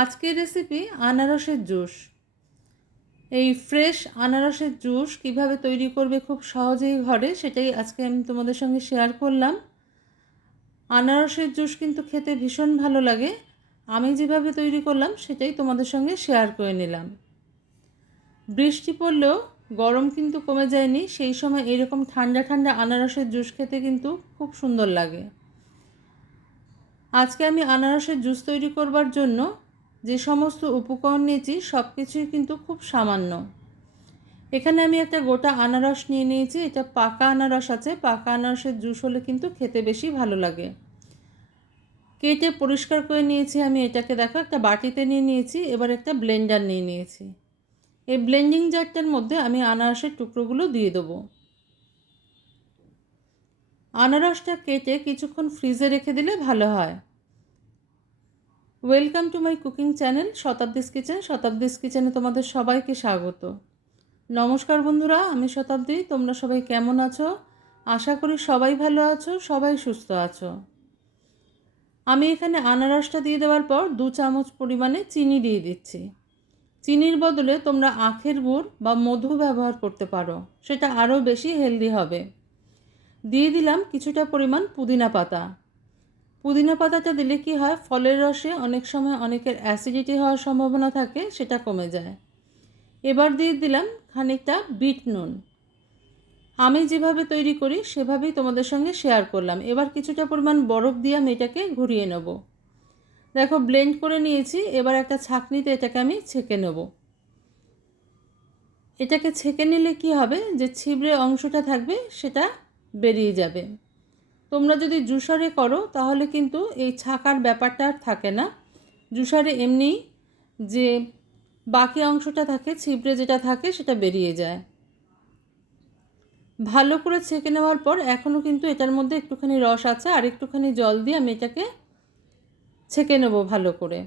আজকের রেসিপি আনারসের জুস। এই ফ্রেশ আনারসের জুস কীভাবে তৈরি করবে খুব সহজেই ঘরে, সেটাই আজকে আমি তোমাদের সঙ্গে শেয়ার করলাম। আনারসের জুস কিন্তু খেতে ভীষণ ভালো লাগে। আমি যেভাবে তৈরি করলাম, সেটাই তোমাদের সঙ্গে শেয়ার করে নিলাম। বৃষ্টি পড়লেও গরম কিন্তু কমে যায়নি, সেই সময় এরকম ঠান্ডা ঠান্ডা আনারসের জুস খেতে কিন্তু খুব সুন্দর লাগে। আজকে আমি আনারসের জুস তৈরি করবার জন্য যে সমস্ত উপকরণ নিয়েছি সব কিছুই কিন্তু খুব সামান্য। এখানে আমি একটা গোটা আনারস নিয়ে নিয়েছি, এটা পাকা আনারস আছে, পাকা আনারসের জুস হলে কিন্তু খেতে বেশি ভালো লাগে। কেটে পরিষ্কার করে নিয়েছি আমি, এটাকে দেখো, একটা বাটিতে নিয়ে নিয়েছি, এবার একটা ব্লেন্ডার নিয়ে নিয়েছি। এই ব্লেন্ডিং জারটার মধ্যে আমি আনারসের টুকরোগুলো দিয়ে দেবো। আনারসটা কেটে কিছুক্ষণ ফ্রিজে রেখে দিলে ভালো হয়। Welcome to my cooking channel Shatabdi's kitchen Shatabdi's কিচেনে তোমাদের সবাইকে স্বাগত। নমস্কার বন্ধুরা, আমি শতাব্দী। তোমরা সবাই কেমন আছো? আশা করি সবাই ভালো আছো, সবাই সুস্থ আছো। আমি এখানে আনারসটা দিয়ে দেওয়ার পর দু চামচ পরিমাণে চিনি দিয়ে দিচ্ছি। চিনির বদলে তোমরা আখের গুড় বা মধু ব্যবহার করতে পারো। সেটা আরও বেশি হেলদি হবে। দিয়ে দিলাম কিছুটা পরিমাণ পুদিনা পাতা। পুদিনা পাতাটা দিলে কি হয়? ফলের রসে অনেক সময় অনেকের অ্যাসিডিটি হওয়ার সম্ভাবনা থাকে, সেটা কমে যায়। এবার দিয়ে দিলাম খানিকটা বিট নুন। আমি যেভাবে তৈরি করি, সেভাবেই তোমাদের সঙ্গে শেয়ার করলাম। এবার কিছুটা পরিমাণ বরফ দিয়ে আমি এটাকে ঘুরিয়ে নেব। দেখো ব্লেন্ড করে নিয়েছি, এবার একটা ছাঁকনিতে এটাকে আমি ছেঁকে নেব। এটাকে ছেঁকে নিলে কি হবে? যে ছিবড়ে অংশটা থাকবে, সেটা বেরিয়ে যাবে। তোমরা যদি জুসারে করো, তাহলে কিন্তু এই ছাকার ব্যাপারটা আর থাকে না। জুসারে এমনি যে বাকি অংশটা থাকে, ছিবড়ে যেটা থাকে, সেটা বেরিয়ে যায়। ভালো করে ছেঁকে নেওয়ার পর এখনও কিন্তু এটার মধ্যে একটুখানি রস আছে, আর একটুখানি জল দিয়ে আমি এটাকে ছেঁকে নেব ভালো করে।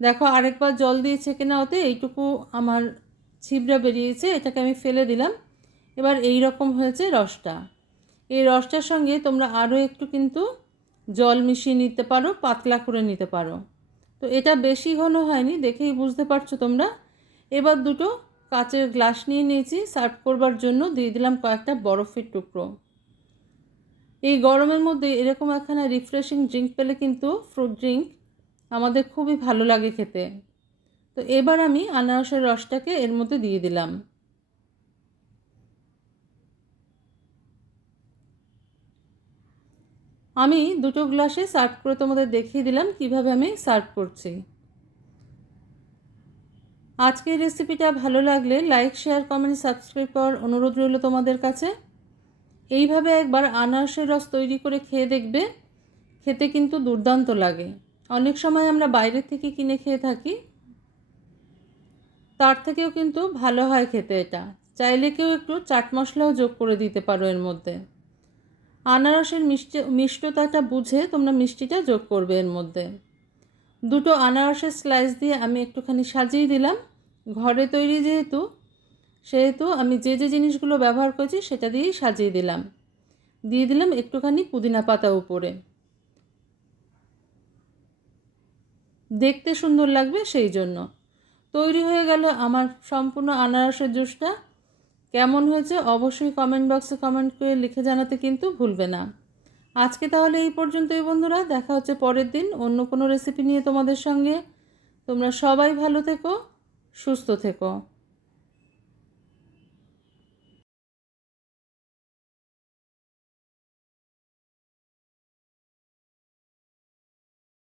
দেখো, আরেকবার জল দিয়ে ছেঁকে নেওয়াতে এইটুকু আমার ছিবড়া বেরিয়েছে, এটাকে আমি ফেলে দিলাম। এবার এই রকম হয়েছে রসটা। এই রসটার সঙ্গে তোমরা আরও একটু কিন্তু জল মিশিয়ে নিতে পারো, পাতলা করে নিতে পারো। তো এটা বেশি ঘন হয়নি, দেখেই বুঝতে পারছ তোমরা। এবার দুটো কাচের গ্লাস নিয়ে নিয়েছি, সার্ভ করবার জন্য দিয়ে দিলাম কয়েকটা বরফের টুকরো। এই গরমের মধ্যে এরকম একখানা রিফ্রেশিং ড্রিঙ্ক পেলে কিন্তু ফ্রুট ড্রিঙ্ক আমাদের খুবই ভালো লাগে খেতে। তো এবার আমি আনারসের রসটাকে এর মধ্যে দিয়ে দিলাম। আমি দুটো গ্লাসে সার্ভ করে তোমাদের দেখিয়ে দিলাম কীভাবে আমি সার্ভ করছি। আজকের রেসিপিটা ভালো লাগলে লাইক, শেয়ার, কমেন্ট, সাবস্ক্রাইব করার অনুরোধ রইল তোমাদের কাছে। এইভাবে একবার আনারসের রস তৈরি করে খেয়ে দেখবে, খেতে কিন্তু দুর্দান্ত লাগে। অনেক সময় আমরা বাইরে থেকে কিনে খেয়ে থাকি, তার থেকেও কিন্তু ভালো হয় খেতে এটা। চাইলে কেউ একটু চাট মশলাও যোগ করে দিতে পারো এর মধ্যে। আনারসের মিষ্টি মিষ্টতাটা বুঝে তোমরা মিষ্টিটা যোগ করবে এর মধ্যে। দুটো আনারসের স্লাইস দিয়ে আমি একটুখানি সাজিয়ে দিলাম। ঘরে তৈরি যেহেতু, সেহেতু আমি যে যে জিনিসগুলো ব্যবহার করেছি সেটা দিয়েই সাজিয়ে দিলাম। দিয়ে দিলাম একটুখানি পুদিনা পাতা উপরে। দেখতে সুন্দর লাগবে সেই জন্য। তৈরি হয়ে গেল আমার সম্পূর্ণ আনারসের জুসটা। কেমন হয়েছে অবশ্যই কমেন্ট বক্সে কমেন্ট করে লিখে জানাতে কিন্তু ভুলবে না। আজকে তাহলে এই পর্যন্তই বন্ধুরা, দেখা হচ্ছে পরের দিন অন্য কোনো রেসিপি নিয়ে তোমাদের সঙ্গে। তোমরা সবাই ভালো থেকো, সুস্থ থেকো।